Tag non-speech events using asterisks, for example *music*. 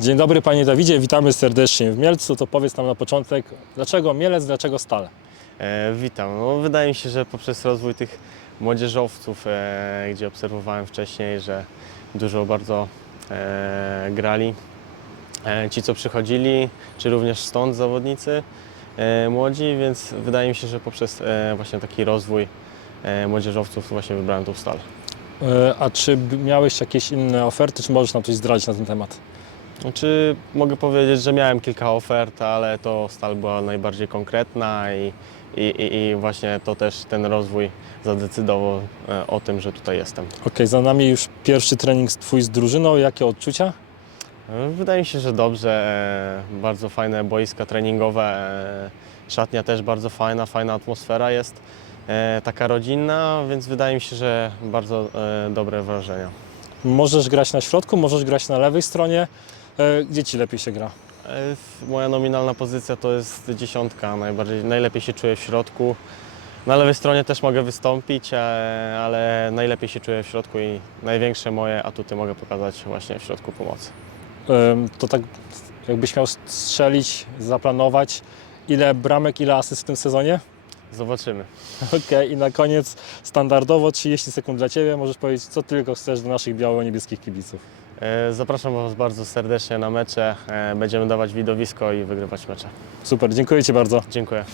Dzień dobry Panie Dawidzie, witamy serdecznie w Mielcu. To powiedz nam na początek, dlaczego Mielec, dlaczego Stal? E, witam. No, wydaje mi się, że poprzez rozwój tych młodzieżowców, e, gdzie obserwowałem wcześniej, że dużo bardzo e, grali. E, ci, co przychodzili, czy również stąd zawodnicy e, młodzi, więc wydaje mi się, że poprzez e, właśnie taki rozwój e, młodzieżowców właśnie wybrałem tą stal. E, A czy miałeś jakieś inne oferty, czy możesz nam coś zdradzić na ten temat? Znaczy, mogę powiedzieć, że miałem kilka ofert, ale to stal była najbardziej konkretna i, i, i, właśnie to też ten rozwój zadecydował e, o tym, że tutaj jestem. Okej, za nami już pierwszy trening Twój z drużyną. Jakie odczucia? E, Wydaje mi się, że dobrze. e, Bardzo fajne boiska treningowe. e, Szatnia też bardzo fajna, fajna atmosfera jest. e, Taka rodzinna, więc wydaje mi się, że bardzo e, dobre wrażenia. Możesz grać na środku, możesz grać na lewej stronie. E, Gdzie Ci lepiej się gra? E, Moja nominalna pozycja to jest dziesiątka. Najbardziej, najlepiej się czuję w środku. Na lewej stronie też mogę wystąpić, e, ale najlepiej się czuję w środku i największe moje atuty mogę pokazać właśnie w środku pomocy. To tak jakbyś miał strzelić, zaplanować, ile bramek, ile asyst w tym sezonie? Zobaczymy. *laughs* Okej, i na koniec standardowo 30 sekund dla Ciebie. Możesz powiedzieć, co tylko chcesz do naszych biało-niebieskich kibiców. E, Zapraszam Was bardzo serdecznie na mecze. E, Będziemy dawać widowisko i wygrywać mecze. Super, dziękuję Ci bardzo. Dziękuję.